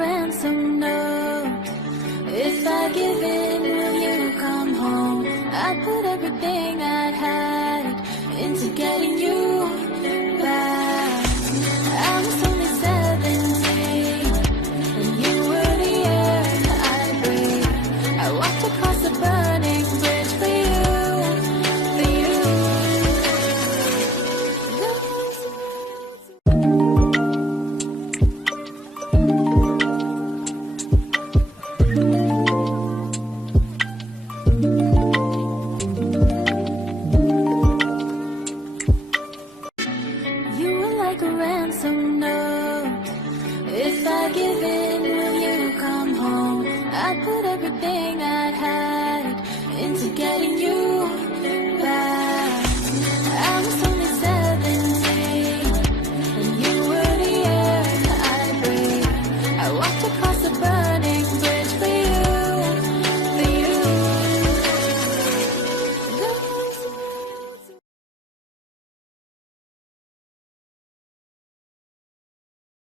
ransom note. If I give in, will you come home? I put everything I had into getting you back. I was only 17, and you were the air I breathed. I walked across the burning bridge for you, for you. You were like a ransom note. If I give in, will you come home? I put everything I had into getting you